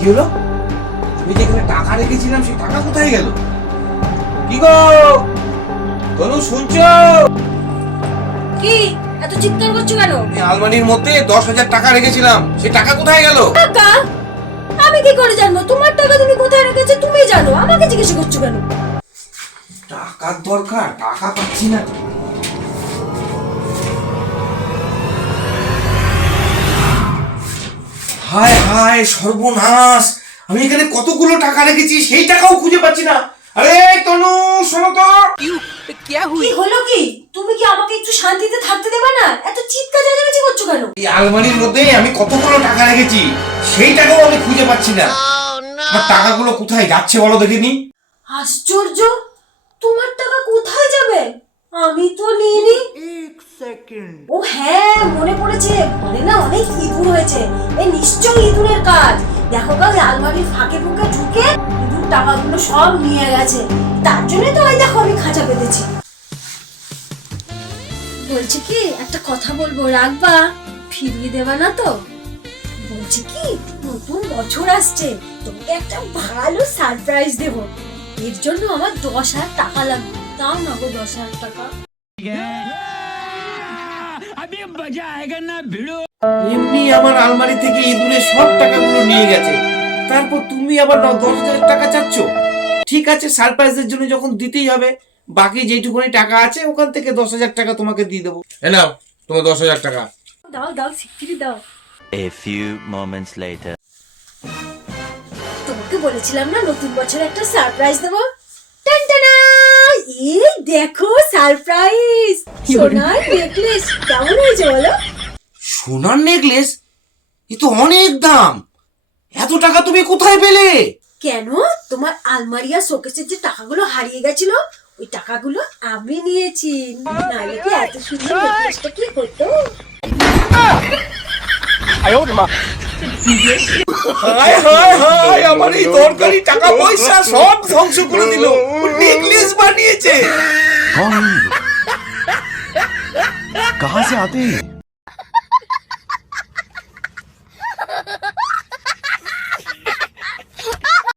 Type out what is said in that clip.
কি হলো? আমি যেখানে টাকা রেখেছিলাম সেই টাকা কোথায় গেল? কি গো তনু, শুনছো? কি এত চিৎকার করছো কেন? আমি আলমারির মধ্যে 10,000 টাকা রেখেছিলাম, সেই টাকা কোথায় গেল? টাকা? আমি কি করে জানবো তোমার টাকা তুমি কোথায় রেখেছো? তুমি জানো, আমাকে জিজ্ঞাসা করছো কেন? টাকার দরকার, টাকা পাচ্ছি না। হায় হায় সর্বনাশ, আমি এখানে কতগুলো টাকা রেখেছি সেই টাকাও খুঁজে পাচ্ছি না। আরে তনু, শোনো তো। কি হলো কি? তুমি কি আমাকে একটু শান্তিতে থাকতে দেবে না? এত চিৎকার চেঁচামেচি করছো কেন? এই আলমারির মধ্যে আমি কতগুলো টাকা রেখেছি সেই টাকাও আমি খুঁজে পাচ্ছি না। আর টাকাগুলো কোথায় যাচ্ছে বলো দেখিনি? আশ্চর্য, তোমার টাকা কোথায় যাবে? আমি তো নিইনি। ও হ্যাঁ, মনে পড়েছে, ঘরে না অনেক ইঁদুর হয়েছে। এই নিশ্চয়ই ইঁদুরের কাজ। দেখো গা, ওই আলমারির ফাঁকে ফুঁকে ঢুকে ইঁদুর টাকাগুলো সব নিয়ে গেছে। তার জন্য তো ওই দেখো আমি খাঁচা পেতেছি। বলছি কি, একটা কথা বলবো, রাখবা? ফিরিয়ে দেবা না তো? বলছি কি, নতুন বছর আসছে, তোমাকে একটা ভালো সারপ্রাইজ দেব। এর জন্য আমার 10,000 টাকা লাগবে। দাও না গো 10,000 টাকা। এমনি আমার আলমারি থেকে ইঁদুরের সব টাকাগুলো নিয়ে গেছে, তারপর তুমি আবার 10,000 টাকা চাচ্ছ? ঠিক আছে, সারপ্রাইজের জন্য যখন দিতেই হবে, বাকি যেটুকুনি টাকা আছে ওখান থেকে 10,000 টাকা তোমাকে দিয়ে দেবো। নাও তোমার 10,000 টাকা। দাও দাও, শিগগিরই দাও। A few moments later. তোমাকে বলেছিলাম না নতুন বছরে একটা সারপ্রাইজ দেবো। টানটানা! এই দেখো সারপ্রাইজ, সোনার নেকলেস। কেমন হয়েছে বলো? সোনার নেকলেস? এ তো অনেক দাম, এত টাকা তুমি কোথায় পেলে? কেন, তোমার আলমারি আর শোকেসের যে টাকাগুলো হারিয়ে গেছিল, ওই টাকাগুলো আমি নিয়েছি। নাহলে কি এত সুন্দর নেকলেসটা কি হতো? হায় হায় হায়, আমার এই দরকারি টাকা পয়সা সব ধ্বংস করে দিল। নেকলেস বানিয়েছে। कौन? कहाँ से आते हैं?